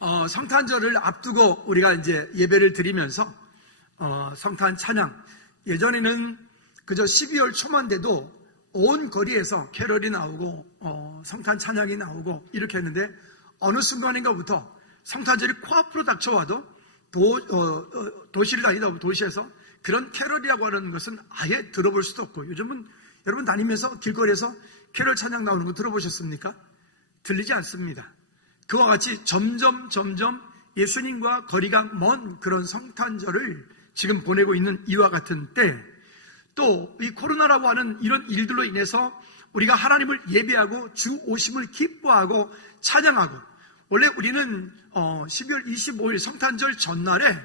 성탄절을 앞두고 우리가 이제 예배를 드리면서 성탄 찬양, 예전에는 그저 12월 초만 돼도 온 거리에서 캐럴이 나오고 성탄 찬양이 나오고 이렇게 했는데, 어느 순간인가부터 성탄절이 코앞으로 닥쳐와도 도시를 다니다 보면 도시에서 그런 캐럴이라고 하는 것은 아예 들어볼 수도 없고, 요즘은 여러분 다니면서 길거리에서 캐럴 찬양 나오는 거 들어보셨습니까? 들리지 않습니다. 그와 같이 점점 예수님과 거리가 먼 그런 성탄절을 지금 보내고 있는 이와 같은 때, 또 이 코로나라고 하는 이런 일들로 인해서 우리가 하나님을 예배하고 주 오심을 기뻐하고 찬양하고, 원래 우리는 12월 25일 성탄절 전날에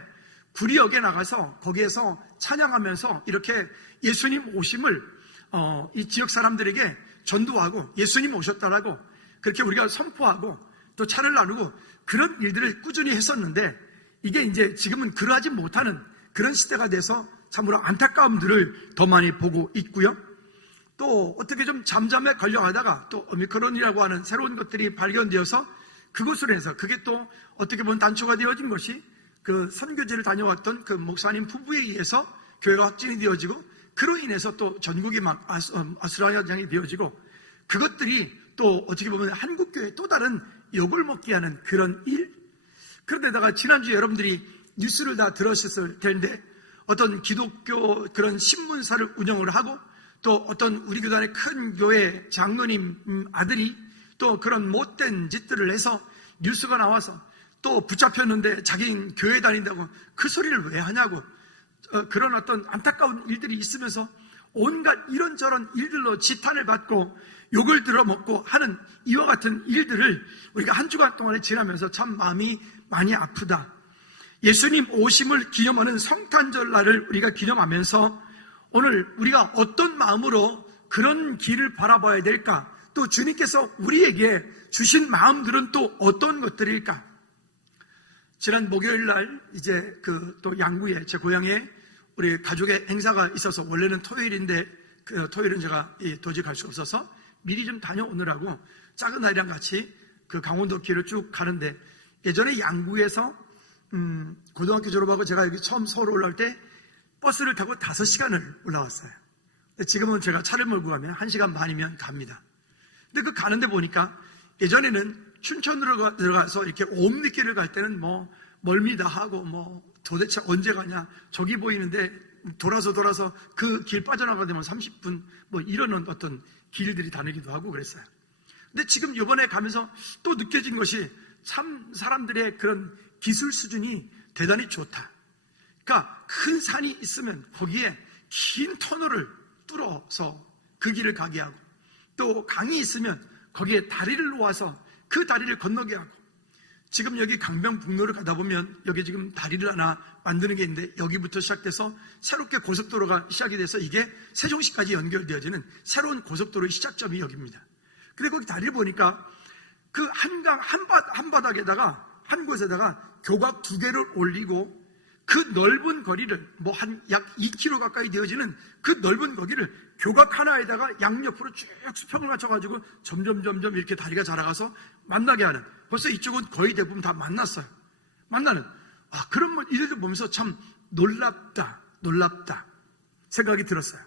구리역에 나가서 거기에서 찬양하면서 이렇게 예수님 오심을 이 지역 사람들에게 전도하고 예수님 오셨다라고 그렇게 우리가 선포하고 또 차를 나누고 그런 일들을 꾸준히 했었는데, 이게 이제 지금은 그러하지 못하는 그런 시대가 돼서 참으로 안타까움들을 더 많이 보고 있고요. 또 어떻게 좀 잠잠에 걸려가다가 또 오미크론이라고 하는 새로운 것들이 발견되어서 그것으로 해서 그게 또 어떻게 보면 단초가 되어진 것이 그 선교지를 다녀왔던 그 목사님 부부에 의해서 교회가 확진이 되어지고, 그로 인해서 또 전국이 막 아수라장이 되어지고, 그것들이 또 어떻게 보면 한국교회에 또 다른 욕을 먹게 하는 그런 일. 그런데다가 지난주에 여러분들이 뉴스를 다 들으셨을 텐데, 어떤 기독교 그런 신문사를 운영을 하고 또 어떤 우리 교단의 큰 교회 장로님 아들이 또 그런 못된 짓들을 해서 뉴스가 나와서 또 붙잡혔는데 자기는 교회 다닌다고 그 소리를 왜 하냐고, 그런 어떤 안타까운 일들이 있으면서 온갖 이런저런 일들로 지탄을 받고 욕을 들어먹고 하는 이와 같은 일들을 우리가 한 주간 동안에 지나면서 참 마음이 많이 아프다. 예수님 오심을 기념하는 성탄절날을 우리가 기념하면서 오늘 우리가 어떤 마음으로 그런 길을 바라봐야 될까? 또 주님께서 우리에게 주신 마음들은 또 어떤 것들일까? 지난 목요일날 이제 또 양구에, 제 고향에 우리 가족의 행사가 있어서, 원래는 토요일인데 그 토요일은 제가 도저히 갈 수 없어서 미리 좀 다녀오느라고 작은 아이랑 같이 그 강원도 길을 쭉 가는데, 예전에 양구에서 고등학교 졸업하고 제가 여기 처음 서울 올라올 때 버스를 타고 5시간을 올라왔어요. 지금은 제가 차를 몰고 가면 1시간 반이면 갑니다. 근데 그 가는데 보니까 예전에는 춘천으로 들어가서 이렇게 옴니길을 갈 때는 뭐 멀미다 하고 뭐 도대체 언제 가냐, 저기 보이는데 돌아서 그 길 빠져나가게 되면 30분 뭐 이런 어떤 길들이 다니기도 하고 그랬어요. 근데 지금 이번에 가면서 또 느껴진 것이 참 사람들의 그런 기술 수준이 대단히 좋다. 그러니까 큰 산이 있으면 거기에 긴 터널을 뚫어서 그 길을 가게 하고, 또 강이 있으면 거기에 다리를 놓아서 그 다리를 건너게 하고, 지금 여기 강변북로를 가다 보면 여기 지금 다리를 하나 만드는 게 있는데, 여기부터 시작돼서 새롭게 고속도로가 시작이 돼서 이게 세종시까지 연결되어지는 새로운 고속도로의 시작점이 여기입니다. 근데 거기 다리를 보니까 그 한강 한바닥에다가 한 곳에다가 교각 2개를 올리고 그 넓은 거리를 뭐 한 약 2km 가까이 되어지는 그 넓은 거리를 교각 하나에다가 양옆으로 쭉 수평을 맞춰가지고 점점 이렇게 다리가 자라가서 만나게 하는, 벌써 이쪽은 거의 대부분 다 만났어요. 만나는, 그런 이들을 보면서 참 놀랍다 생각이 들었어요.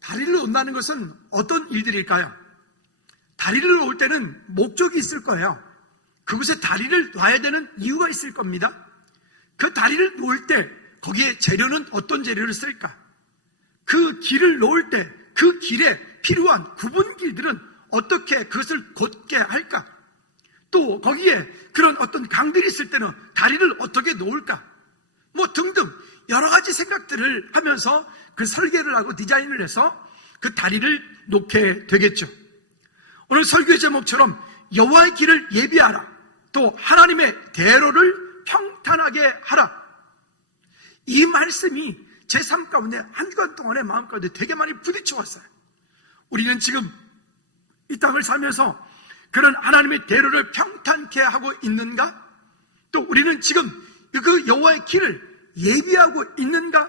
다리를 놓는다는 것은 어떤 일들일까요? 다리를 놓을 때는 목적이 있을 거예요. 그곳에 다리를 놔야 되는 이유가 있을 겁니다. 그 다리를 놓을 때 거기에 재료는 어떤 재료를 쓸까? 그 길을 놓을 때 그 길에 필요한 굽은 길들은 어떻게 그것을 곧게 할까? 또 거기에 그런 어떤 강들이 있을 때는 다리를 어떻게 놓을까? 뭐 등등 여러 가지 생각들을 하면서 그 설계를 하고 디자인을 해서 그 다리를 놓게 되겠죠. 오늘 설교의 제목처럼 여호와의 길을 예비하라, 또 하나님의 대로를 평탄하게 하라. 이 말씀이 제 삶 가운데 한 주간 동안의 마음 가운데 되게 많이 부딪혀 왔어요. 우리는 지금 이 땅을 살면서 그런 하나님의 대로를 평탄케 하고 있는가? 또 우리는 지금 그 여호와의 길을 예비하고 있는가?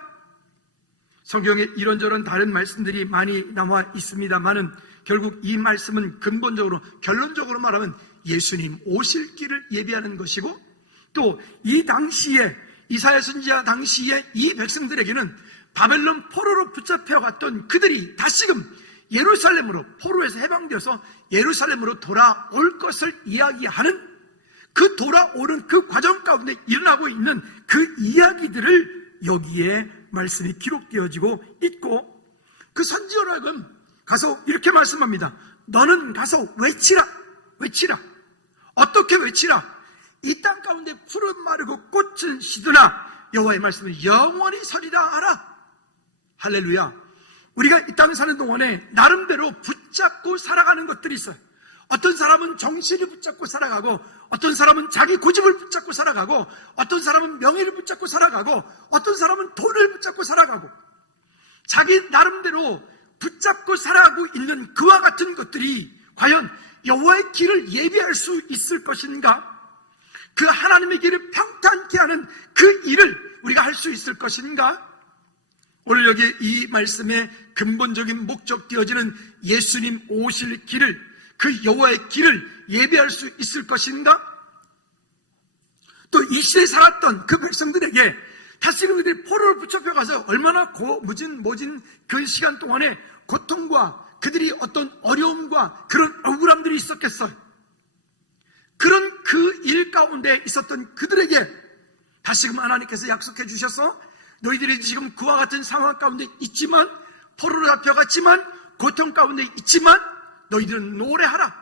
성경에 이런저런 다른 말씀들이 많이 나와 있습니다만은 결국 이 말씀은 근본적으로, 결론적으로 말하면 예수님 오실 길을 예비하는 것이고, 또 이 당시에 이사야 선지자 당시에 이 백성들에게는 바벨론 포로로 붙잡혀갔던 그들이 다시금 예루살렘으로, 포로에서 해방되어서 예루살렘으로 돌아올 것을 이야기하는, 그 돌아오는 그 과정 가운데 일어나고 있는 그 이야기들을 여기에 말씀이 기록되어지고 있고, 그 선지자라고는 가서 이렇게 말씀합니다. 너는 가서 외치라. 외치라. 어떻게 외치라? 이 땅 가운데 푸른 마르고 꽃은 시드나 여호와의 말씀은 영원히 서리라 하라. 할렐루야. 우리가 이 땅에 사는 동안에 나름대로 붙잡고 살아가는 것들이 있어요. 어떤 사람은 정신을 붙잡고 살아가고, 어떤 사람은 자기 고집을 붙잡고 살아가고, 어떤 사람은 명예를 붙잡고 살아가고, 어떤 사람은 돈을 붙잡고 살아가고, 자기 나름대로 붙잡고 살아가고 있는 그와 같은 것들이 과연 여호와의 길을 예비할 수 있을 것인가? 그 하나님의 길을 평탄케 하는 그 일을 우리가 할 수 있을 것인가? 오늘 여기 이 말씀의 근본적인 목적 되어지는 예수님 오실 길을, 그 여호와의 길을 예비할 수 있을 것인가? 또 이 시대에 살았던 그 백성들에게 다시금 그들이 포로로 붙잡혀가서 얼마나 모진 그 시간 동안에 고통과 그들이 어떤 어려움과 그런 억울함들이 있었겠어요. 그런 그 일 가운데 있었던 그들에게 다시금 하나님께서 약속해 주셔서 너희들이 지금 그와 같은 상황 가운데 있지만, 포로로 잡혀갔지만, 고통 가운데 있지만 너희들은 노래하라.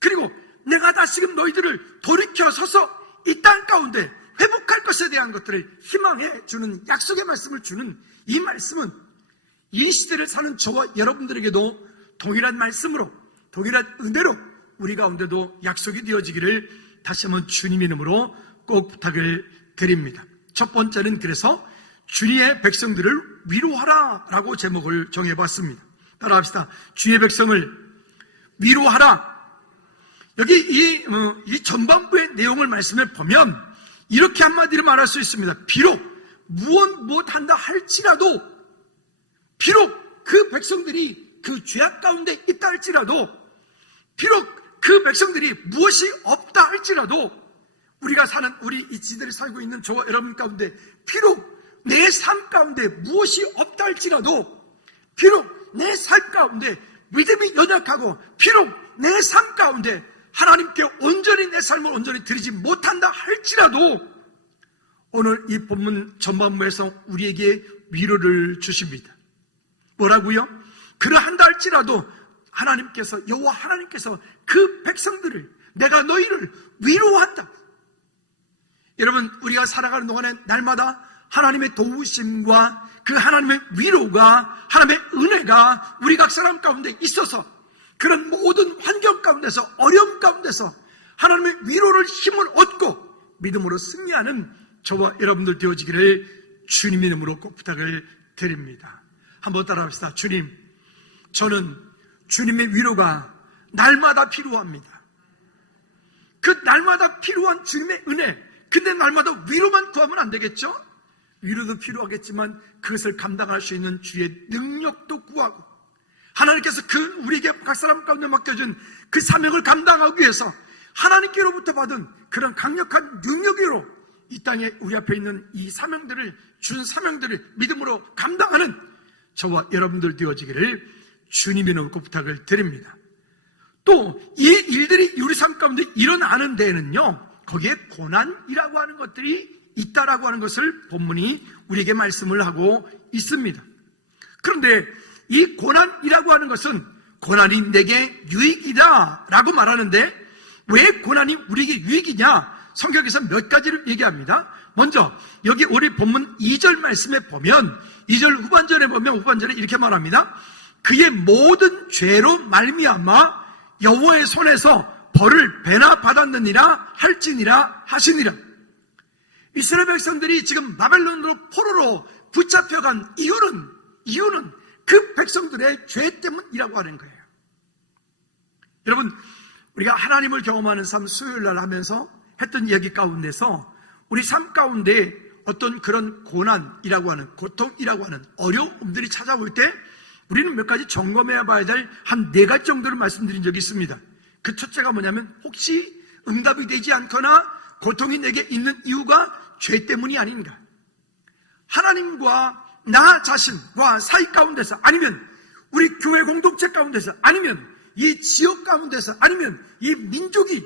그리고 내가 다시금 너희들을 돌이켜 서서 이 땅 가운데 회복할 것에 대한 것들을 희망해 주는, 약속의 말씀을 주는 이 말씀은 이 시대를 사는 저와 여러분들에게도 동일한 말씀으로, 동일한 은혜로 우리 가운데도 약속이 되어지기를 다시 한번 주님의 이름으로 꼭 부탁을 드립니다. 첫 번째는 그래서 주의 백성들을 위로하라 라고 제목을 정해봤습니다. 따라합시다. 주의 백성을 위로하라. 여기 이 전반부의 내용을 말씀해 보면 이렇게 한마디로 말할 수 있습니다. 비록 무엇한다 할지라도, 비록 그 백성들이 그 죄악 가운데 있다 할지라도, 비록 그 백성들이 무엇이 없다 할지라도, 우리가 사는, 우리 이 지대를 살고 있는 저와 여러분 가운데 비록 내 삶 가운데 무엇이 없다 할지라도, 비록 내 삶 가운데 믿음이 연약하고, 비록 내 삶 가운데 하나님께 온전히 내 삶을 온전히 드리지 못한다 할지라도, 오늘 이 본문 전반부에서 우리에게 위로를 주십니다. 뭐라고요? 그러한다 할지라도 하나님께서, 여호와 하나님께서 그 백성들을, 내가 너희를 위로한다. 여러분, 우리가 살아가는 동안에 날마다 하나님의 도우심과 그 하나님의 위로가, 하나님의 은혜가 우리 각 사람 가운데 있어서 그런 모든 환경 가운데서, 어려움 가운데서 하나님의 위로를, 힘을 얻고 믿음으로 승리하는 저와 여러분들 되어지기를 주님의 이름으로 꼭 부탁을 드립니다. 한번 따라합시다. 주님, 저는 주님의 위로가 날마다 필요합니다. 그 날마다 필요한 주님의 은혜, 근데 날마다 위로만 구하면 안 되겠죠? 위로도 필요하겠지만 그것을 감당할 수 있는 주의 능력도 구하고, 하나님께서 우리에게 각 사람 가운데 맡겨준 그 사명을 감당하기 위해서 하나님께로부터 받은 그런 강력한 능력으로 이 땅에 우리 앞에 있는 이 사명들을, 준 사명들을 믿음으로 감당하는 저와 여러분들 되어지기를 주님의 이름으로 부탁을 드립니다. 또 이 일들이 우리 삶 가운데 일어나는 데에는요, 거기에 고난이라고 하는 것들이 있다라고 하는 것을 본문이 우리에게 말씀을 하고 있습니다. 그런데 이 고난이라고 하는 것은 고난이 내게 유익이다 라고 말하는데, 왜 고난이 우리에게 유익이냐? 성경에서 몇 가지를 얘기합니다. 먼저 여기 우리 본문 2절 말씀에 보면, 2절 후반절에 보면, 후반절에 이렇게 말합니다. 그의 모든 죄로 말미암아 여호와의 손에서 벌을 배나 받았느니라 할지니라 하시니라. 이스라엘 백성들이 지금 바벨론으로 포로로 붙잡혀간 이유는 그 백성들의 죄 때문이라고 하는 거예요. 여러분, 우리가 하나님을 경험하는 삶 수요일날 하면서 했던 이야기 가운데서 우리 삶 가운데 어떤 그런 고난이라고 하는, 고통이라고 하는 어려움들이 찾아올 때 우리는 몇 가지 점검해야 봐야 될 한 4가지 정도를 말씀드린 적이 있습니다. 그 첫째가 뭐냐면 혹시 응답이 되지 않거나 고통이 내게 있는 이유가 죄 때문이 아닌가? 하나님과 나 자신과 사이 가운데서, 아니면 우리 교회 공동체 가운데서, 아니면 이 지역 가운데서, 아니면 이 민족이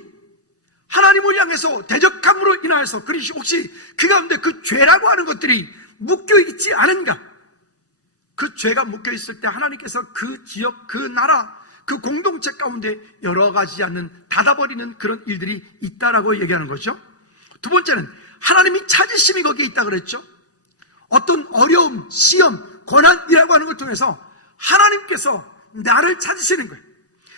하나님을 향해서 대적함으로 인하여서 그것이 혹시 그 가운데 그 죄라고 하는 것들이 묶여있지 않은가? 그 죄가 묶여있을 때 하나님께서 그 지역, 그 나라, 그 공동체 가운데 여러 가지 않는 닫아버리는 그런 일들이 있다라고 얘기하는 거죠. 두 번째는 하나님이 찾으심이 거기에 있다 그랬죠. 어떤 어려움, 시험, 고난이라고 하는 걸 통해서 하나님께서 나를 찾으시는 거예요.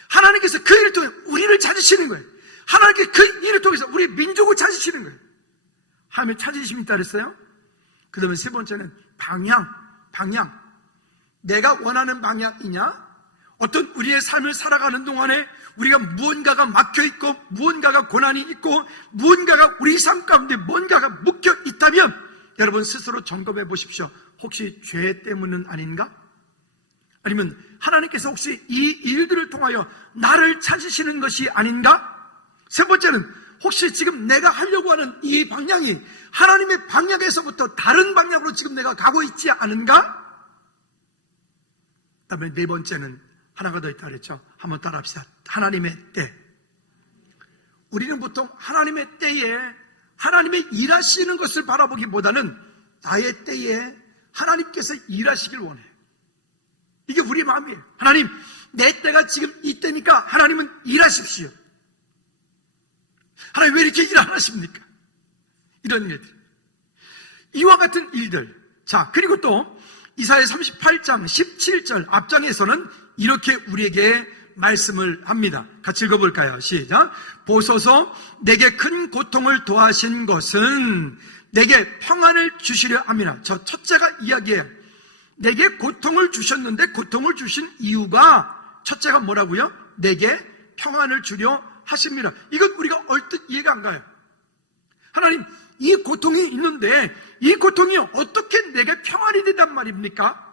하나님께서 그 일을 통해 우리를 찾으시는 거예요. 하나님께서 그 일을 통해서 우리 민족을 찾으시는 거예요. 하나님의 찾으심이 있다 그랬어요. 그 다음에 세 번째는 방향. 내가 원하는 방향이냐? 어떤 우리의 삶을 살아가는 동안에 우리가 무언가가 막혀있고 무언가가 고난이 있고 무언가가 우리 삶 가운데 뭔가가 묶여 있다면 여러분 스스로 점검해 보십시오. 혹시 죄 때문은 아닌가? 아니면 하나님께서 혹시 이 일들을 통하여 나를 찾으시는 것이 아닌가? 세 번째는 혹시 지금 내가 하려고 하는 이 방향이 하나님의 방향에서부터 다른 방향으로 지금 내가 가고 있지 않은가? 그 다음에 네 번째는 하나가 더 있다 그랬죠. 한번 따라합시다. 하나님의 때. 우리는 보통 하나님의 때에 하나님의 일하시는 것을 바라보기보다는 나의 때에 하나님께서 일하시길 원해요. 이게 우리의 마음이에요. 하나님, 내 때가 지금 이 때니까 하나님은 일하십시오. 하나님 왜 이렇게 일 안 하십니까? 이런 일들. 이와 같은 일들. 자, 그리고 또 이사야 38장 17절 앞장에서는 이렇게 우리에게 말씀을 합니다. 같이 읽어볼까요? 시작. 보소서, 내게 큰 고통을 도하신 것은 내게 평안을 주시려 함이라. 저 첫째가 이야기해요. 내게 고통을 주셨는데 고통을 주신 이유가 첫째가 뭐라고요? 내게 평안을 주려 하십니다. 이건 우리가 얼뜻 이해가 안 가요. 하나님, 이 고통이 있는데 이 고통이 어떻게 내게 평안이 된단 말입니까?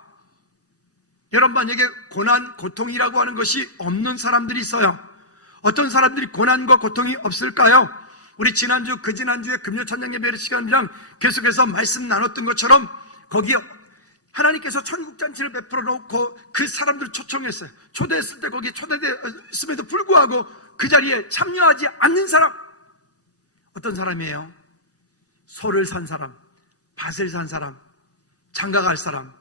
여러분, 만약에 고난, 고통이라고 하는 것이 없는 사람들이 있어요. 어떤 사람들이 고난과 고통이 없을까요? 우리 지난주, 그 지난주에 금요 찬양 예배 시간이랑 계속해서 말씀 나눴던 것처럼 거기에 하나님께서 천국잔치를 베풀어 놓고 그 사람들을 초청했어요. 초대했을 때 거기에 초대됐음에도 불구하고 그 자리에 참여하지 않는 사람. 어떤 사람이에요? 소를 산 사람, 밭을 산 사람, 장가갈 사람.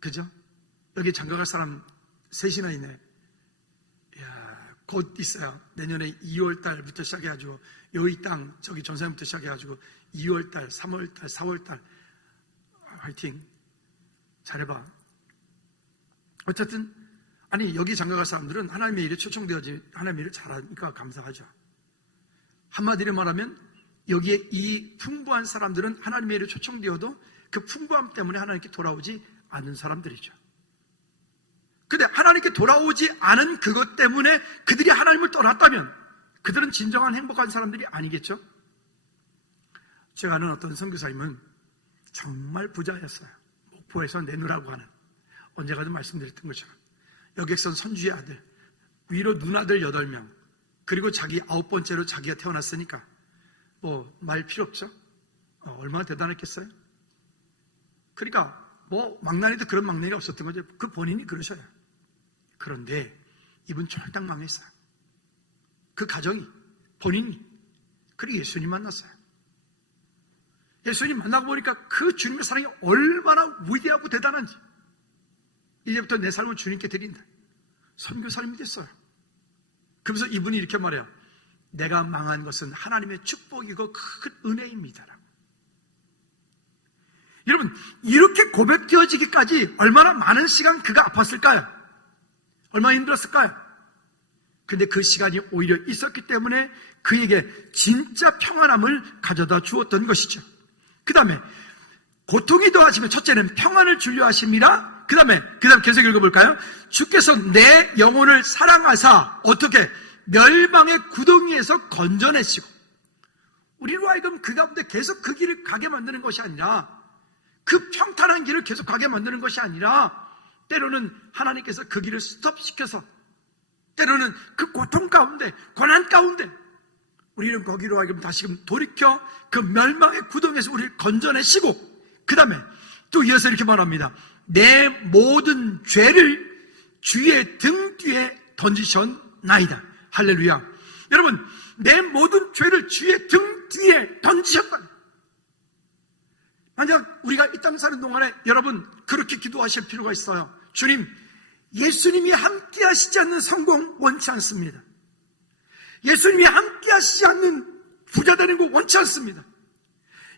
그죠? 여기 장가갈 사람 셋이나 있네. 이야, 곧 있어요. 내년에 2월달부터 시작해가지고 여기 땅 저기 전사님부터 시작해가지고 2월달, 3월달, 4월달 화이팅. 잘해봐. 어쨌든 아니 여기 장가갈 사람들은 하나님의 일에 초청되어지 하나님의 일을 잘하니까 감사하죠. 한마디로 말하면 여기에 이 풍부한 사람들은 하나님의 일에 초청되어도 그 풍부함 때문에 하나님께 돌아오지 않은 사람들이죠. 근데 하나님께 돌아오지 않은 그것 때문에 그들이 하나님을 떠났다면 그들은 진정한 행복한 사람들이 아니겠죠? 제가 아는 어떤 선교사님은 정말 부자였어요. 목포에서 내누라고 하는, 언제가도 말씀드렸던 것처럼 여객선 선주의 아들, 위로 누나들 8명, 그리고 자기 9번째로 자기가 태어났으니까 뭐 말 필요 없죠? 얼마나 대단했겠어요? 그러니까 뭐 막나니도 그런 막내가 없었던 거죠. 그 본인이 그러셔요. 그런데 이분 쫄딱 망했어요. 그 가정이, 본인이. 그리고 예수님 만났어요. 예수님 만나고 보니까 그 주님의 사랑이 얼마나 위대하고 대단한지, 이제부터 내 삶을 주님께 드린다. 선교사님이 됐어요. 그러면서 이분이 이렇게 말해요. 내가 망한 것은 하나님의 축복이고 큰 은혜입니다라고. 여러분, 이렇게 고백되어지기까지 얼마나 많은 시간 그가 아팠을까요? 얼마나 힘들었을까요? 근데 그 시간이 오히려 있었기 때문에 그에게 진짜 평안함을 가져다 주었던 것이죠. 그 다음에 고통이 더하시면 첫째는 평안을 주려 하심이라. 그 다음에 계속 읽어볼까요? 주께서 내 영혼을 사랑하사 어떻게 멸망의 구덩이에서 건져내시고, 우리로 하여금 그 가운데 계속 그 길을 가게 만드는 것이 아니라, 그 평탄한 길을 계속 가게 만드는 것이 아니라, 때로는 하나님께서 그 길을 스톱시켜서 때로는 그 고통 가운데, 고난 가운데 우리는 거기로 하여금 다시금 돌이켜 그 멸망의 구덩이에서 우리를 건져내시고, 그 다음에 또 이어서 이렇게 말합니다. 내 모든 죄를 주의 등 뒤에 던지셨나이다. 할렐루야. 여러분, 내 모든 죄를 주의 등 뒤에 던지셨다. 만약 우리가 이 땅 사는 동안에 여러분 그렇게 기도하실 필요가 있어요. 주님, 예수님이 함께 하시지 않는 성공 원치 않습니다. 예수님이 함께 하시지 않는 부자 되는 거 원치 않습니다.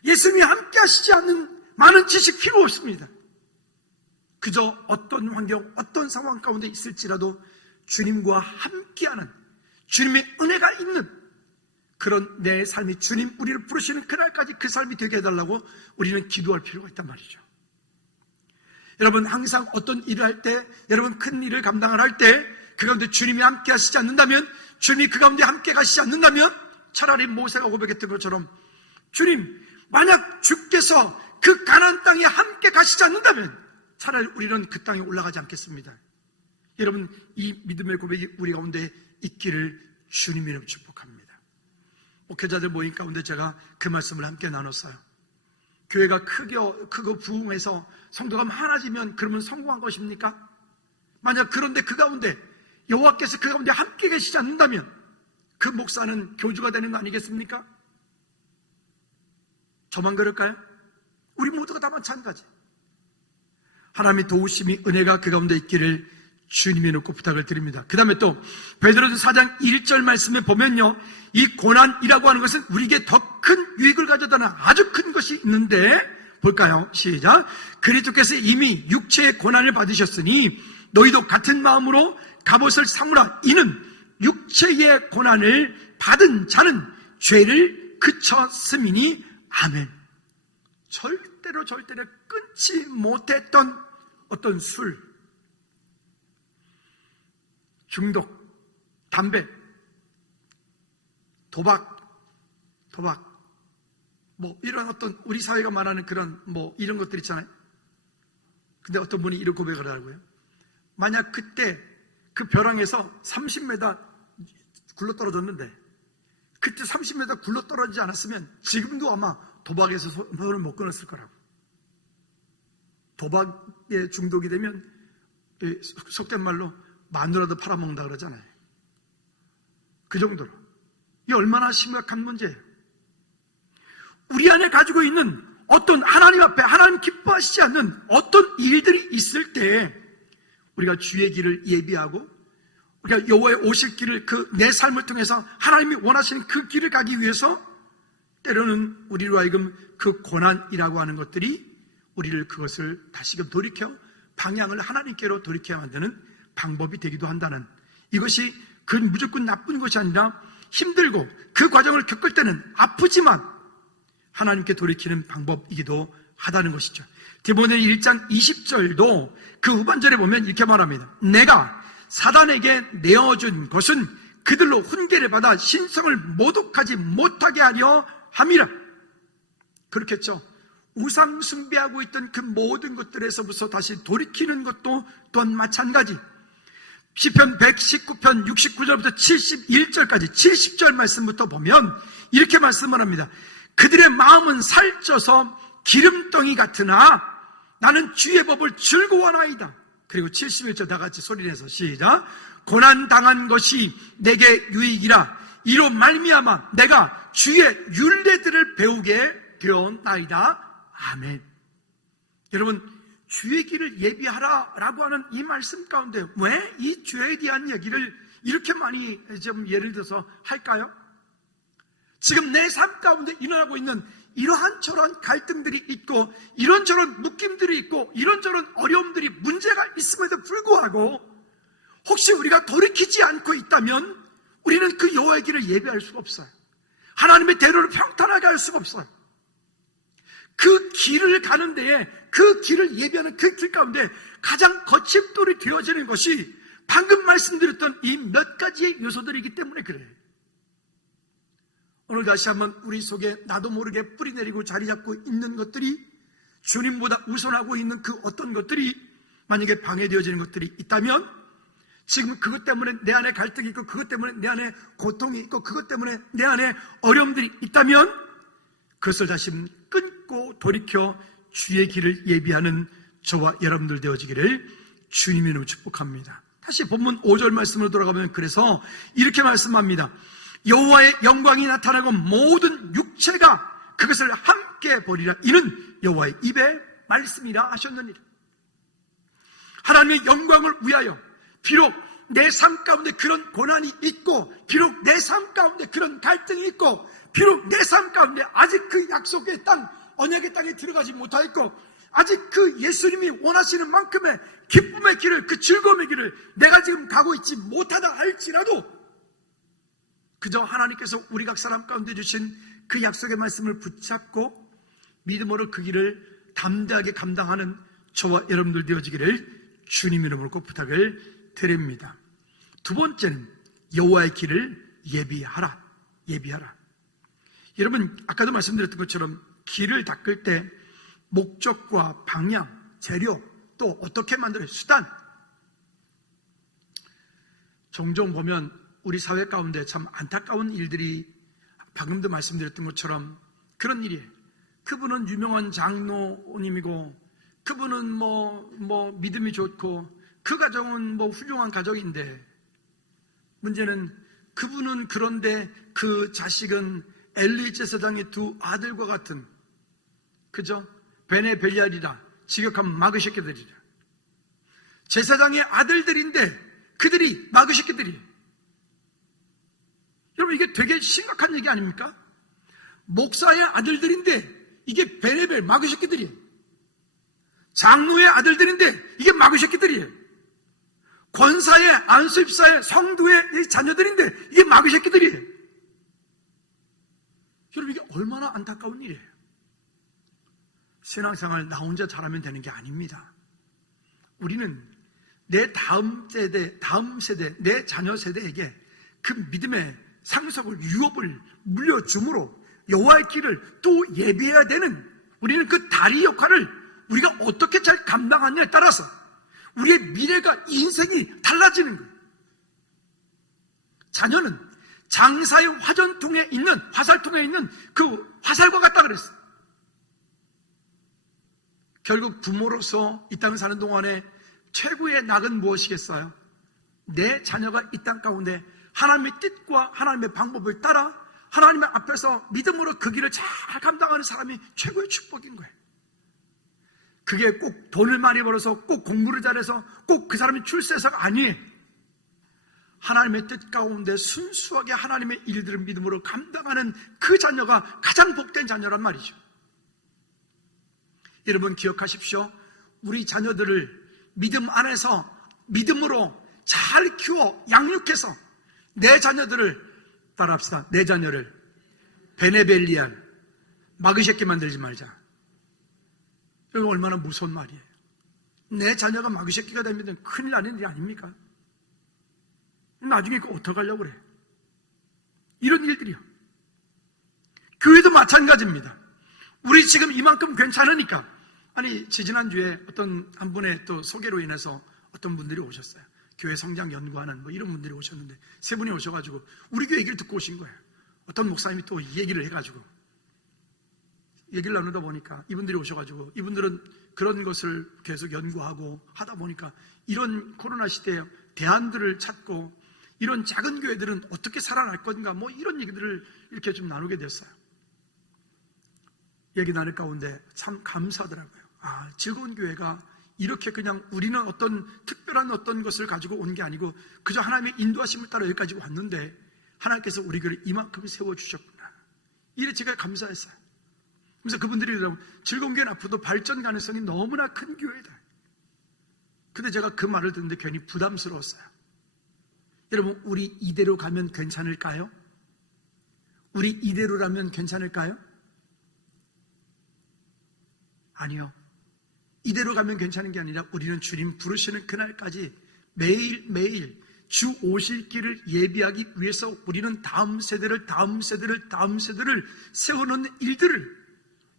예수님이 함께 하시지 않는 많은 지식 필요 없습니다. 그저 어떤 환경, 어떤 상황 가운데 있을지라도 주님과 함께하는, 주님의 은혜가 있는 그런 내 삶이, 주님 우리를 부르시는 그날까지 그 삶이 되게 해달라고 우리는 기도할 필요가 있단 말이죠. 여러분, 항상 어떤 일을 할 때, 여러분 큰 일을 감당을 할 때 그 가운데 주님이 함께 하시지 않는다면, 주님이 그 가운데 함께 가시지 않는다면, 차라리 모세가 고백했던 것처럼 주님, 만약 주께서 그 가나안 땅에 함께 가시지 않는다면 차라리 우리는 그 땅에 올라가지 않겠습니다. 여러분, 이 믿음의 고백이 우리 가운데 있기를 주님 이름 축복합니다. 목회자들 모임 가운데 제가 그 말씀을 함께 나눴어요. 교회가 크고 부흥해서 성도가 많아지면 그러면 성공한 것입니까? 만약 그런데 그 가운데 여호와께서 그 가운데 함께 계시지 않는다면 그 목사는 교주가 되는 거 아니겠습니까? 저만 그럴까요? 우리 모두가 다 마찬가지. 하나님의 도우심이, 은혜가 그 가운데 있기를 주님이 놓고 부탁을 드립니다. 그 다음에 또 베드로전서 4장 1절 말씀에 보면요, 이 고난이라고 하는 것은 우리에게 더 큰 유익을 가져다는 아주 큰 것이 있는데, 볼까요? 시작. 그리스도께서 이미 육체의 고난을 받으셨으니 너희도 같은 마음으로 갑옷을 삼으라. 이는 육체의 고난을 받은 자는 죄를 그쳤음이니. 아멘. 절대로 끊지 못했던 어떤 술, 중독, 담배, 도박, 뭐 이런 어떤 우리 사회가 말하는 그런 뭐 이런 것들 있잖아요. 근데 어떤 분이 이런 고백을 하고요. 만약 그때 그 벼랑에서 30m 굴러 떨어졌는데, 그때 30m 굴러 떨어지지 않았으면 지금도 아마 도박에서 손을 못 끊었을 거라고. 도박에 중독이 되면 속된 말로 마누라도 팔아먹는다 그러잖아요. 그 정도로. 이게 얼마나 심각한 문제예요. 우리 안에 가지고 있는 어떤 하나님 앞에 하나님 기뻐하시지 않는 어떤 일들이 있을 때 우리가 주의 길을 예비하고 우리가 여호와의 오실 길을, 그 내 삶을 통해서 하나님이 원하시는 그 길을 가기 위해서 때로는 우리로 하여금 그 고난이라고 하는 것들이 우리를 그것을 다시금 돌이켜 방향을 하나님께로 돌이켜 만드는 방법이 되기도 한다는, 이것이 그 무조건 나쁜 것이 아니라 힘들고 그 과정을 겪을 때는 아프지만 하나님께 돌이키는 방법이기도 하다는 것이죠. 디모데 1장 20절도 그 후반절에 보면 이렇게 말합니다. 내가 사단에게 내어준 것은 그들로 훈계를 받아 신성을 모독하지 못하게 하려 함이라. 그렇겠죠. 우상 숭배하고 있던 그 모든 것들에서부터 다시 돌이키는 것도 또한 마찬가지. 시편 119편 69절부터 71절까지 70절 말씀부터 보면 이렇게 말씀을 합니다. 그들의 마음은 살쪄서 기름덩이 같으나 나는 주의 법을 즐거워하나이다. 그리고 71절 다 같이 소리내서 시작. 고난당한 것이 내게 유익이라. 이로 말미암아 내가 주의 율례들을 배우게 되었나이다. 아멘. 여러분, 주의 길을 예비하라 라고 하는 이 말씀 가운데 왜 이 죄에 대한 얘기를 이렇게 많이 좀 예를 들어서 할까요? 지금 내 삶 가운데 일어나고 있는 이러한 저러한 갈등들이 있고 이런저런 묶임들이 있고 이런저런 어려움들이 문제가 있음에도 불구하고 혹시 우리가 돌이키지 않고 있다면 우리는 그 여호와의 길을 예비할 수가 없어요. 하나님의 대로를 평탄하게 할 수가 없어요. 그 길을 가는 데에 그 길을 예비하는 그 길 가운데 가장 거침돌이 되어지는 것이 방금 말씀드렸던 이 몇 가지의 요소들이기 때문에 그래요. 오늘 다시 한번 우리 속에 나도 모르게 뿌리내리고 자리 잡고 있는 것들이, 주님보다 우선하고 있는 그 어떤 것들이 만약에 방해되어지는 것들이 있다면 지금 그것 때문에 내 안에 갈등이 있고, 그것 때문에 내 안에 고통이 있고, 그것 때문에 내 안에 어려움들이 있다면 그것을 다시 끊고 돌이켜 주의 길을 예비하는 저와 여러분들 되어지기를 주님의 이름으로 축복합니다. 다시 본문 5절 말씀으로 돌아가면, 그래서 이렇게 말씀합니다. 여호와의 영광이 나타나고 모든 육체가 그것을 함께 보리라. 이는 여호와의 입의 말씀이라 하셨느니라. 하나님의 영광을 위하여, 비록 내 삶 가운데 그런 고난이 있고, 비록 내 삶 가운데 그런 갈등이 있고, 비록 내 삶 가운데 아직 그 약속의 땅, 언약의 땅에 들어가지 못하였고, 아직 그 예수님이 원하시는 만큼의 기쁨의 길을, 그 즐거움의 길을 내가 지금 가고 있지 못하다 할지라도, 그저 하나님께서 우리 각 사람 가운데 주신 그 약속의 말씀을 붙잡고 믿음으로 그 길을 담대하게 감당하는 저와 여러분들 되어지기를 주님 이름으로 꼭 부탁을 드립니다. 두 번째는 여호와의 길을 예비하라. 예비하라. 여러분, 아까도 말씀드렸던 것처럼 길을 닦을 때 목적과 방향, 재료, 또 어떻게 만들어요? 수단. 종종 보면 우리 사회 가운데 참 안타까운 일들이, 방금도 말씀드렸던 것처럼 그런 일이에요. 그분은 유명한 장로님이고, 그분은 믿음이 좋고, 그 가정은 훌륭한 가정인데, 문제는 그분은 그런데 그 자식은 엘리 제사장의 두 아들과 같은, 그죠? 베네벨리알이라 지격한 마귀 새끼들이라. 제사장의 아들들인데 그들이 마귀 새끼들이에요. 여러분, 이게 되게 심각한 얘기 아닙니까? 목사의 아들들인데 이게 베네벨 마귀 새끼들이에요. 장로의 아들들인데 이게 마귀 새끼들이에요. 권사의, 안수입사의, 성도의 자녀들인데 이게 마귀 새끼들이에요. 여러분, 이게 얼마나 안타까운 일이에요. 신앙생활 나 혼자 잘하면 되는 게 아닙니다. 우리는 내 다음 세대, 내 자녀 세대에게 그 믿음의 상속을, 유업을 물려줌으로 여호와의 길을 또 예비해야 되는, 우리는 그 다리 역할을 우리가 어떻게 잘 감당하느냐에 따라서 우리의 미래가, 인생이 달라지는 거예요. 자녀는 장사의 화살통에 있는 그 화살과 같다 그랬어요. 결국 부모로서 이 땅을 사는 동안에 최고의 낙은 무엇이겠어요? 내 자녀가 이 땅 가운데 하나님의 뜻과 하나님의 방법을 따라 하나님의 앞에서 믿음으로 그 길을 잘 감당하는 사람이 최고의 축복인 거예요. 그게 꼭 돈을 많이 벌어서, 꼭 공부를 잘해서, 꼭 그 사람이 출세해서가 아니에요. 하나님의 뜻 가운데 순수하게 하나님의 일들을 믿음으로 감당하는 그 자녀가 가장 복된 자녀란 말이죠. 여러분, 기억하십시오. 우리 자녀들을 믿음 안에서 믿음으로 잘 키워 양육해서 내 자녀들을, 따라합시다, 내 자녀를 베네벨리알 마귀 새끼 만들지 말자. 이거 얼마나 무서운 말이에요. 내 자녀가 마귀 새끼가 되면 큰일 나는 일이 아닙니까? 나중에 그거 어떡하려고 그래. 이런 일들이요. 교회도 마찬가지입니다. 우리 지금 이만큼 괜찮으니까. 아니, 지난주에 어떤 한 분의 또 소개로 인해서 어떤 분들이 오셨어요. 교회 성장 연구하는 이런 분들이 오셨는데, 세 분이 오셔가지고 우리 교회 얘기를 듣고 오신 거예요. 어떤 목사님이 또 얘기를 해가지고 얘기를 나누다 보니까 이분들이 오셔가지고, 이분들은 그런 것을 계속 연구하고 하다 보니까 이런 코로나 시대에 대안들을 찾고, 이런 작은 교회들은 어떻게 살아날 건가, 이런 얘기들을 이렇게 좀 나누게 됐어요. 얘기 나눌 가운데 참 감사하더라고요. 즐거운 교회가 이렇게 그냥 우리는 어떤 특별한 어떤 것을 가지고 온 게 아니고 그저 하나님의 인도하심을 따라 여기까지 왔는데 하나님께서 우리 교회를 이만큼 세워주셨구나. 이래 제가 감사했어요. 그래서 그분들이 그러더라고요. 즐거운 교회는 앞으로도 발전 가능성이 너무나 큰 교회다. 근데 제가 그 말을 듣는데 괜히 부담스러웠어요. 여러분, 우리 이대로 가면 괜찮을까요? 우리 이대로라면 괜찮을까요? 아니요. 이대로 가면 괜찮은 게 아니라 우리는 주님 부르시는 그날까지 매일매일 주 오실 길을 예비하기 위해서 우리는 다음 세대를 세워놓는 일들을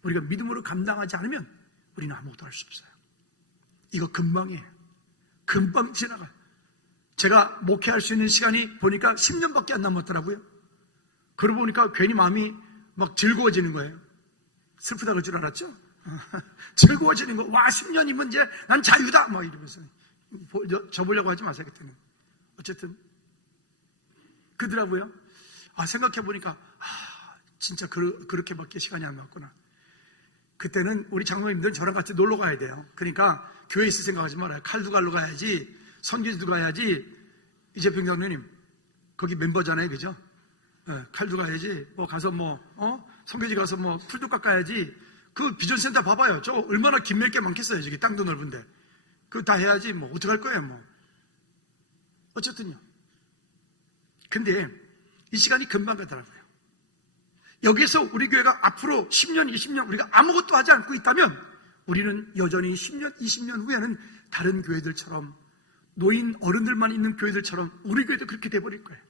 우리가 믿음으로 감당하지 않으면 우리는 아무것도 할 수 없어요. 이거 금방이에요. 금방 지나가요. 제가 목회할 수 있는 시간이 보니까 10년밖에 안 남았더라고요. 그러고 보니까 괜히 마음이 막 즐거워지는 거예요. 슬프다 그럴 줄 알았죠? 즐거워지는 거. 와, 10년이면 이제 난 자유다! 막 이러면서. 접으려고 하지 마세요, 그때는. 어쨌든. 그러더라고요. 생각해보니까, 진짜 그렇게밖에 시간이 안 남았구나. 그때는 우리 장로님들은 저랑 같이 놀러 가야 돼요. 그러니까 교회에 있을 생각하지 말아요. 칼두갈로 가야지, 선교지도 가야지. 이재평 장로님, 거기 멤버잖아요, 그죠? 칼두 가야지, 가서 선교지 가서 풀도 깎아야지. 그 비전센터 봐봐요. 저 얼마나 김맬 게 많겠어요. 저기 땅도 넓은데. 그거 다 해야지. 어떡할 거예요, 어쨌든요. 근데 이 시간이 금방 가더라고요. 여기서 우리 교회가 앞으로 10년, 20년 우리가 아무것도 하지 않고 있다면 우리는 여전히 10년, 20년 후에는 다른 교회들처럼 노인, 어른들만 있는 교회들처럼 우리 교회도 그렇게 돼버릴 거예요.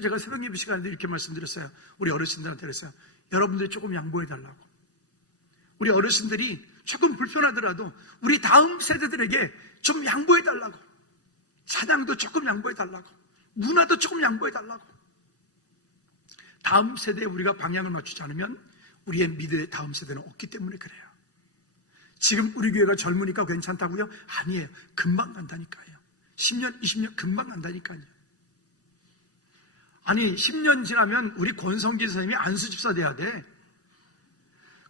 제가 새벽 예배 시간에 이렇게 말씀드렸어요. 우리 어르신들한테 그랬어요. 여러분들이 조금 양보해달라고. 우리 어르신들이 조금 불편하더라도 우리 다음 세대들에게 좀 양보해달라고. 사냥도 조금 양보해달라고. 문화도 조금 양보해달라고. 다음 세대에 우리가 방향을 맞추지 않으면 우리의 미래의 다음 세대는 없기 때문에 그래요. 지금 우리 교회가 젊으니까 괜찮다고요? 아니에요. 금방 간다니까요. 10년, 20년 금방 간다니까요. 아니 10년 지나면 우리 권성진 선생님이 안수집사 돼야 돼.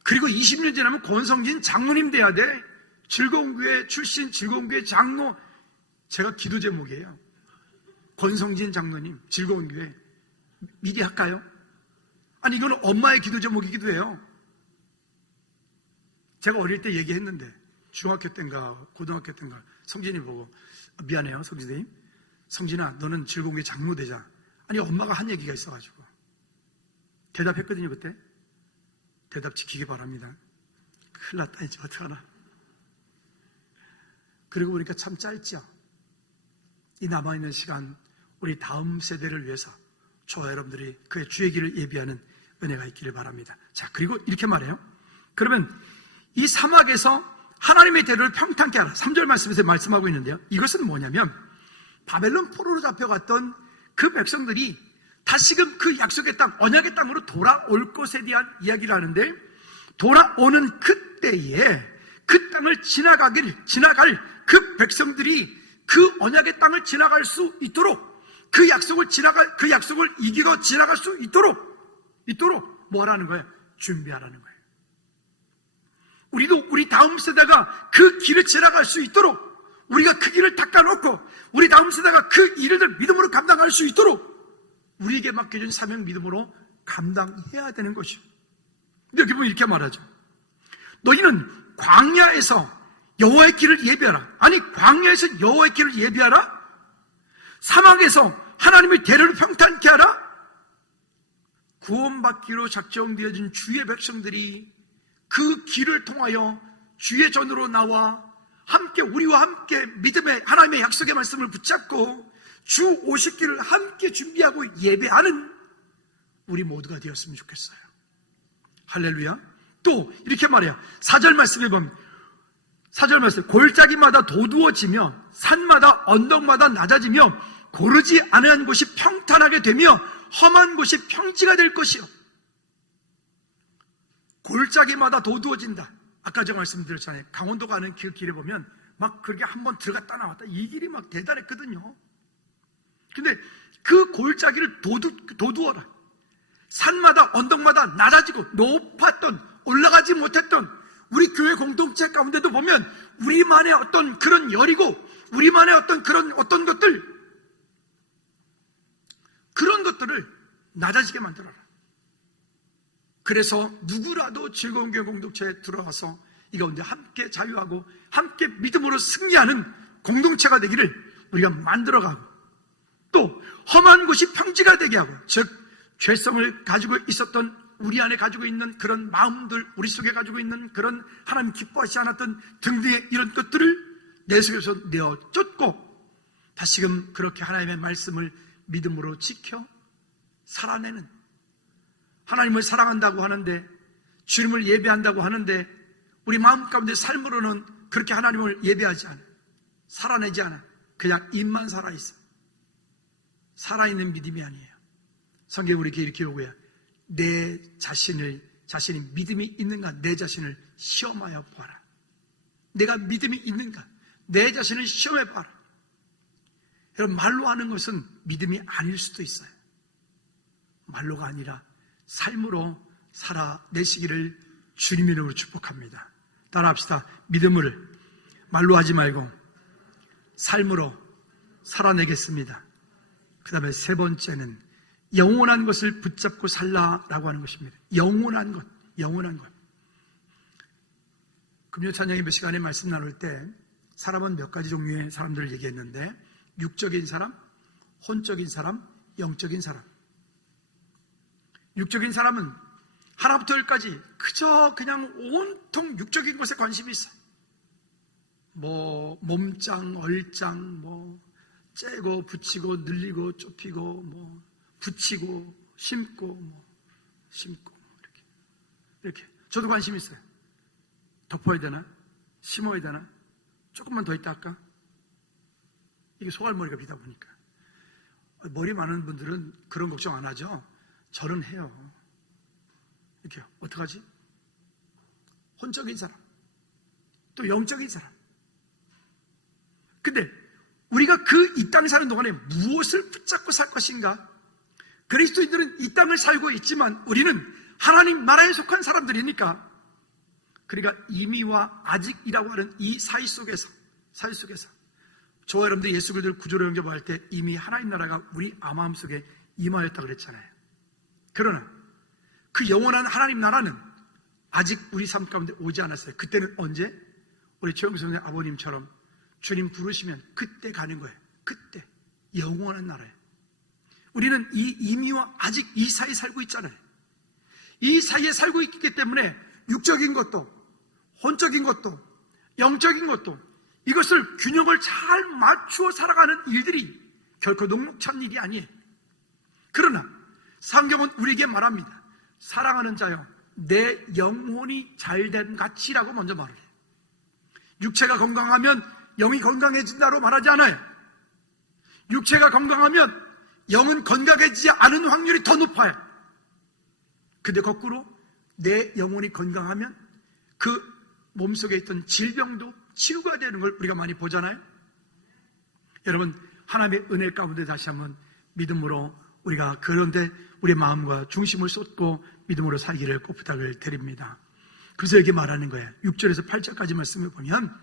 그리고 20년 지나면 권성진 장로님 돼야 돼. 즐거운 교회 출신, 즐거운 교회 장로. 제가 기도 제목이에요. 권성진 장로님, 즐거운 교회. 미리 할까요? 아니 이거는 엄마의 기도 제목이기도 해요. 제가 어릴 때 얘기했는데 중학교 때인가 고등학교 때인가 성진이 보고 미안해요 성진님, 성진아 너는 즐거운 교회 장로 되자. 아니 엄마가 한 얘기가 있어가지고 대답했거든요. 그때 대답 지키기 바랍니다. 큰일 났다 이제 어떡하나. 그러고 보니까 참 짧죠. 이 남아있는 시간 우리 다음 세대를 위해서 저와 여러분들이 그의 주의 길을 예비하는 은혜가 있기를 바랍니다. 자, 그리고 이렇게 말해요. 그러면 이 사막에서 하나님의 대로를 평탄케 하라. 3절 말씀에서 말씀하고 있는데요. 이것은 뭐냐면 바벨론 포로로 잡혀갔던 그 백성들이 다시금 그 약속의 땅, 언약의 땅으로 돌아올 것에 대한 이야기를 하는데, 돌아오는 그때에 그 땅을 지나갈 그 백성들이 그 언약의 땅을 지나갈 수 있도록, 그 약속을 이기고 지나갈 수 있도록 뭐 하라는 거예요? 준비하라는 거예요. 우리도 우리 다음 세대가 그 길을 지나갈 수 있도록 우리가 그 길을 닦아놓고 우리 다음 세대가 그 일을 믿음으로 감당할 수 있도록 우리에게 맡겨진 사명 믿음으로 감당해야 되는 것이요. 근데 여기 보면 이렇게 말하죠. 너희는 광야에서 여호와의 길을 예비하라. 아니 광야에서 여호와의 길을 예비하라? 사막에서 하나님의 대를 평탄케 하라? 구원받기로 작정되어진 주의 백성들이 그 길을 통하여 주의 전으로 나와 함께 우리와 함께 믿음의 하나님의 약속의 말씀을 붙잡고 주 오실 길을 함께 준비하고 예배하는 우리 모두가 되었으면 좋겠어요. 할렐루야. 또 이렇게 말해요. 4절 말씀에 보면 4절 말씀, 골짜기마다 도두어지며 산마다 언덕마다 낮아지며 고르지 않은 곳이 평탄하게 되며 험한 곳이 평지가 될 것이요. 골짜기마다 도두어진다. 아까 제가 말씀드렸잖아요. 강원도 가는 길에 보면 막 그렇게 한번 들어갔다 나왔다. 이 길이 막 대단했거든요. 근데 그 골짜기를 도두어라. 산마다 언덕마다 낮아지고 높았던, 올라가지 못했던 우리 교회 공동체 가운데도 보면 우리만의 어떤 그런 열이고 우리만의 어떤 그런 어떤 것들, 그런 것들을 낮아지게 만들어라. 그래서 누구라도 즐거운 교회 공동체에 들어와서 이 가운데 함께 자유하고 함께 믿음으로 승리하는 공동체가 되기를 우리가 만들어가고, 또 험한 곳이 평지가 되게 하고, 즉 죄성을 가지고 있었던 우리 안에 가지고 있는 그런 마음들, 우리 속에 가지고 있는 그런 하나님 기뻐하지 않았던 등등의 이런 것들을 내 속에서 내어 쫓고 다시금 그렇게 하나님의 말씀을 믿음으로 지켜 살아내는, 하나님을 사랑한다고 하는데, 주님을 예배한다고 하는데 우리 마음 가운데 삶으로는 그렇게 하나님을 예배하지 않아, 살아내지 않아. 그냥 입만 살아있어. 살아있는 믿음이 아니에요. 성경에 우리에게 이렇게 요구해요. 내 자신이 믿음이 있는가 내 자신을 시험하여 보아라. 내가 믿음이 있는가 내 자신을 시험해 봐라. 여러분, 말로 하는 것은 믿음이 아닐 수도 있어요. 말로가 아니라 삶으로 살아내시기를 주님 이름으로 축복합니다. 따라합시다. 믿음을 말로 하지 말고 삶으로 살아내겠습니다. 그 다음에 세 번째는 영원한 것을 붙잡고 살라라고 하는 것입니다. 영원한 것, 영원한 것. 금요 찬양 예배 시간에 말씀 나눌 때 사람은 몇 가지 종류의 사람들을 얘기했는데, 육적인 사람, 혼적인 사람, 영적인 사람. 육적인 사람은 하나부터 열까지 그저 그냥 온통 육적인 것에 관심이 있어요. 뭐 몸짱, 얼짱, 뭐 째고 붙이고 늘리고 좁히고 뭐 붙이고 심고 뭐 심고 이렇게 저도 관심 있어요. 덮어야 되나? 심어야 되나? 조금만 더 있다 할까? 이게 소갈머리가 비다 보니까. 머리 많은 분들은 그런 걱정 안 하죠. 저는 해요. 이렇게 어떡하지? 혼적인 사람, 또 영적인 사람. 근데 우리가 이 땅 사는 동안에 무엇을 붙잡고 살 것인가? 그리스도인들은 이 땅을 살고 있지만 우리는 하나님 나라에 속한 사람들이니까, 그러니까 이미와 아직이라고 하는 이 사이 속에서 저와 여러분들 예수 그리스도를 구주로 영접할 때 이미 하나님 나라가 우리 마음 속에 임하였다고 그랬잖아요. 그러나 그 영원한 하나님 나라는 아직 우리 삶 가운데 오지 않았어요. 그때는 언제? 우리 최영수 선생님 아버님처럼 주님 부르시면 그때 가는 거예요. 그때 영원한 나라예요. 우리는 이 이미와 아직 이 사이에 살고 있잖아요. 이 사이에 살고 있기 때문에 육적인 것도 혼적인 것도 영적인 것도 이것을 균형을 잘 맞추어 살아가는 일들이 결코 녹록찬 일이 아니에요. 그러나 성경은 우리에게 말합니다. 사랑하는 자여, 내 영혼이 잘됨 같이라고 먼저 말을 해요. 육체가 건강하면 영이 건강해진다로 말하지 않아요. 육체가 건강하면 영은 건강해지지 않은 확률이 더 높아요. 근데 거꾸로 내 영혼이 건강하면 그 몸속에 있던 질병도 치유가 되는 걸 우리가 많이 보잖아요. 여러분, 하나님의 은혜 가운데 다시 한번 믿음으로 우리가 그런데 우리의 마음과 중심을 쏟고 믿음으로 살기를 꼭 부탁을 드립니다. 그래서 여기 말하는 거예요. 6절에서 8절까지 말씀을 보면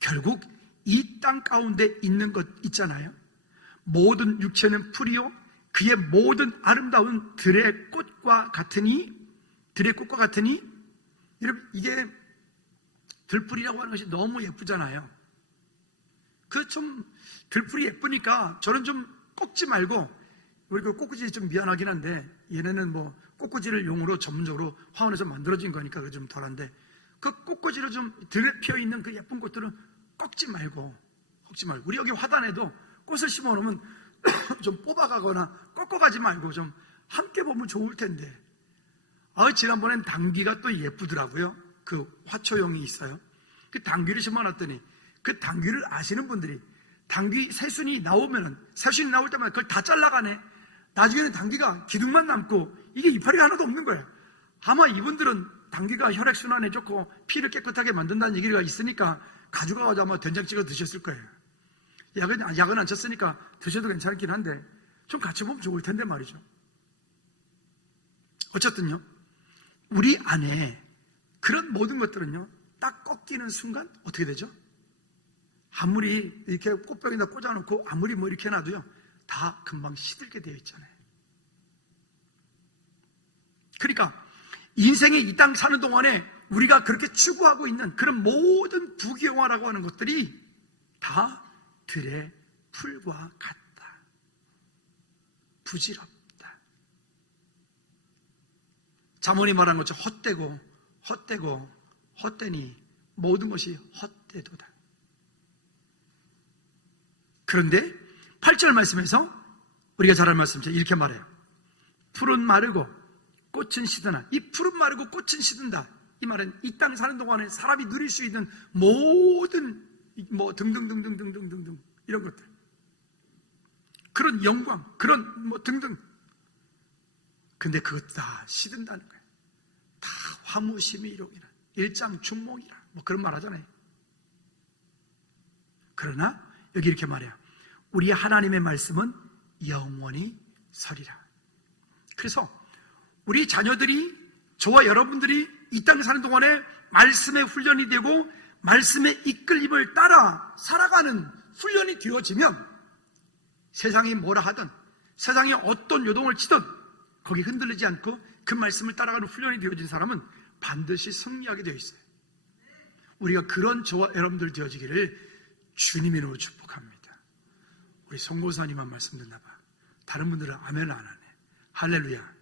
결국 이 땅 가운데 있는 것 있잖아요. 모든 육체는 풀이요 그의 모든 아름다운 들의 꽃과 같으니 여러분, 이게 들풀이라고 하는 것이 너무 예쁘잖아요. 들풀이 예쁘니까 저는 좀 꺾지 말고, 우리 그 꽃꽂이 좀 미안하긴 한데, 얘네는 뭐 꽃꽂이를 용으로 전문적으로 화원에서 만들어진 거니까 그게 좀 덜한데, 그 꽃꽂이로 좀 들에 피어 있는 그 예쁜 꽃들은 꺾지 말고. 우리 여기 화단에도 꽃을 심어 놓으면 좀 뽑아가거나 꺾어가지 말고 좀 함께 보면 좋을 텐데. 지난번엔 당귀가 또 예쁘더라고요. 그 화초용이 있어요. 그 당귀를 심어놨더니 그 당귀를 아시는 분들이 당귀 새순이 나올 때마다 그걸 다 잘라가네. 나중에는 당귀가 기둥만 남고 이게 이파리가 하나도 없는 거예요. 아마 이분들은 당귀가 혈액순환에 좋고 피를 깨끗하게 만든다는 얘기가 있으니까 가져가가지고 아마 된장 찍어 드셨을 거예요. 약은 안 쳤으니까 드셔도 괜찮긴 한데 좀 같이 보면 좋을 텐데 말이죠. 어쨌든요, 우리 안에 그런 모든 것들은요, 딱 꺾이는 순간 어떻게 되죠? 아무리 이렇게 꽃병에다 꽂아놓고 아무리 뭐 이렇게 해놔도요, 다 금방 시들게 되어 있잖아요. 그러니까 인생의 이 땅 사는 동안에 우리가 그렇게 추구하고 있는 그런 모든 부귀영화라고 하는 것들이 다 들의 풀과 같다. 부질없다. 잠언이 말한 것처럼 헛되니 모든 것이 헛되도다. 그런데 8절 말씀에서 우리가 잘 아는 말씀이죠. 이렇게 말해요. 풀은 마르고 꽃은 시드나. 이 풀은 마르고 꽃은 시든다. 이 말은 이 땅 사는 동안에 사람이 누릴 수 있는 모든 뭐 등등등등등등등 이런 것들. 그런 영광, 그런 뭐 등등. 근데 그것 다 시든다는 거예요. 다 화무심이로이라, 일장중몽이라, 뭐 그런 말 하잖아요. 그러나 여기 이렇게 말해요. 우리 하나님의 말씀은 영원히 서리라. 그래서 우리 자녀들이, 저와 여러분들이 이 땅에 사는 동안에 말씀의 훈련이 되고 말씀의 이끌림을 따라 살아가는 훈련이 되어지면 세상이 뭐라 하든, 세상이 어떤 요동을 치든 거기 흔들리지 않고 그 말씀을 따라가는 훈련이 되어진 사람은 반드시 승리하게 되어 있어요. 우리가 그런 저와 여러분들 되어지기를 주님의 이름으로 축복합니다. 우리 송고사님만 말씀 듣나 봐. 다른 분들은 아멘을 안 하네. 할렐루야.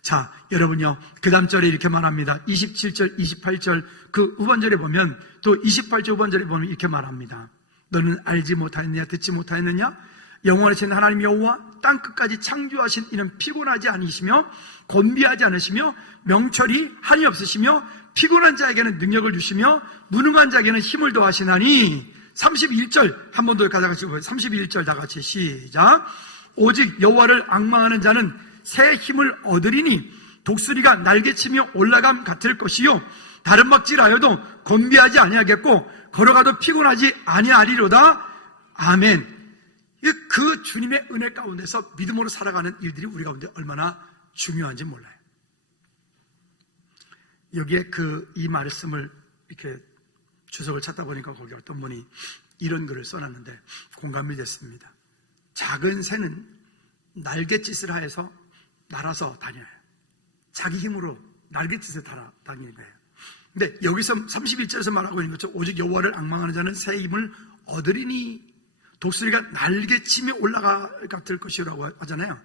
자, 여러분요, 그 다음 절에 이렇게 말합니다. 27절, 28절 그 후반절에 보면, 또 28절 후반절에 보면 이렇게 말합니다. 너는 알지 못하였느냐, 듣지 못하였느냐? 영원하신 하나님 여호와 땅끝까지 창조하신 이는 피곤하지 않으시며 곤비하지 않으시며 명철이 한이 없으시며 피곤한 자에게는 능력을 주시며 무능한 자에게는 힘을 더하시나니. 31절 한 번 더 가져가시고 31절 다 같이 시작. 오직 여호와를 앙망하는 자는 새 힘을 얻으리니 독수리가 날개치며 올라감 같을 것이요 다른 막질하여도 곤비하지 아니하겠고 걸어가도 피곤하지 아니하리로다. 아멘. 그 주님의 은혜 가운데서 믿음으로 살아가는 일들이 우리 가운데 얼마나 중요한지 몰라요. 여기에 이 말씀을 이렇게 주석을 찾다 보니까 거기 어떤 분이 이런 글을 써놨는데 공감이 됐습니다. 작은 새는 날갯짓을 하여서 날아서 다녀요. 자기 힘으로 날갯짓을 다니는 거예요. 근데 여기서 31절에서 말하고 있는 것처럼 오직 여호와를 앙망하는 자는 새 힘을 얻으리니 독수리가 날개치며 올라가 같을 것이라고 하잖아요.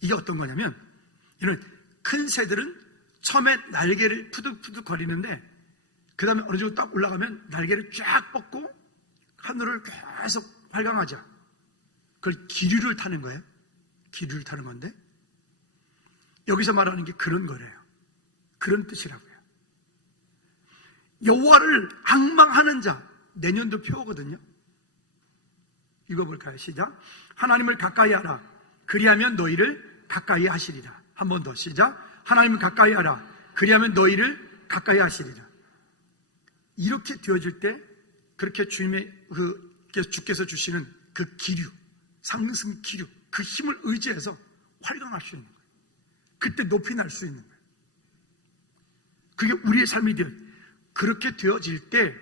이게 어떤 거냐면, 이런 큰 새들은 처음에 날개를 푸득푸득 거리는데 그 다음에 어느 정도 딱 올라가면 날개를 쫙 뻗고 하늘을 계속 활강하죠. 그걸 기류를 타는 거예요. 기류를 타는 건데 여기서 말하는 게 그런 거래요. 그런 뜻이라고요. 여호와를 앙망하는 자, 내년도 표어거든요. 읽어볼까요? 시작. 하나님을 가까이 하라. 그리하면 너희를 가까이 하시리라. 한 번 더 시작. 하나님을 가까이 하라. 그리하면 너희를 가까이 하시리라. 이렇게 되어질 때 그렇게 주께서 주시는 그 기류, 상승 기류, 그 힘을 의지해서 활강할 수 있는 거예요. 그때 높이 날 수 있는 거예요. 그게 우리의 삶이 그렇게 되어질 때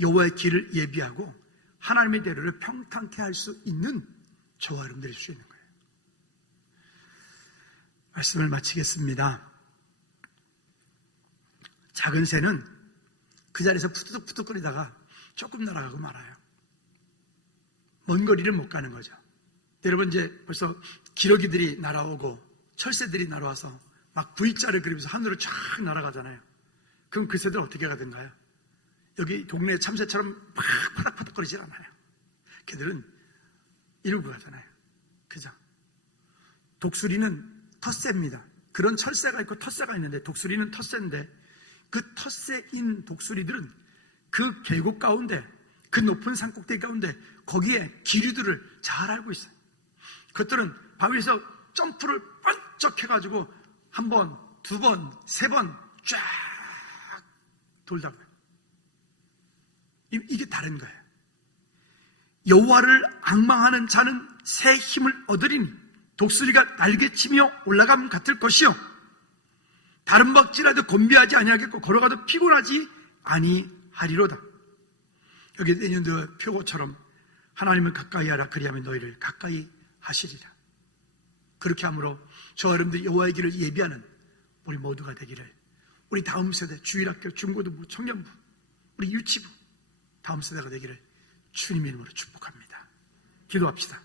여호와의 길을 예비하고 하나님의 대로를 평탄케 할 수 있는 저와 여러분들이 될 수 있는 거예요. 말씀을 마치겠습니다. 작은 새는 그 자리에서 푸득푸득거리다가 조금 날아가고 말아요. 먼 거리를 못 가는 거죠. 여러분, 이제 벌써 기러기들이 날아오고 철새들이 날아와서 막 V자를 그리면서 하늘을 쫙 날아가잖아요. 그럼 그 새들은 어떻게 가든가요? 여기 동네 참새처럼 막 파닥파닥거리질 않아요. 걔들은 이러고 가잖아요. 그죠? 독수리는 텃새입니다. 그런 철새가 있고 텃새가 있는데, 독수리는 텃새인데 그 텃새인 독수리들은 그 계곡 가운데, 그 높은 산 꼭대기 가운데 거기에 기류들을 잘 알고 있어요. 그것들은 바위에서 점프를 번쩍 해가지고 한 번, 두 번, 세 번 쫙 돌다가요. 이게 다른 거예요. 여호와를 앙망하는 자는 새 힘을 얻으리니 독수리가 날개치며 올라감 같을 것이요 다른 박질라도 곤비하지 아니하겠고 걸어가도 피곤하지 아니하리로다. 여기 내년도 표고처럼 하나님을 가까이 하라. 그리하면 너희를 가까이 하시리라. 그렇게 함으로 저와 여러분들 여호와의 길을 예비하는 우리 모두가 되기를, 우리 다음 세대, 주일학교, 중고등부, 청년부, 우리 유치부 다음 세대가 되기를 주님의 이름으로 축복합니다. 기도합시다.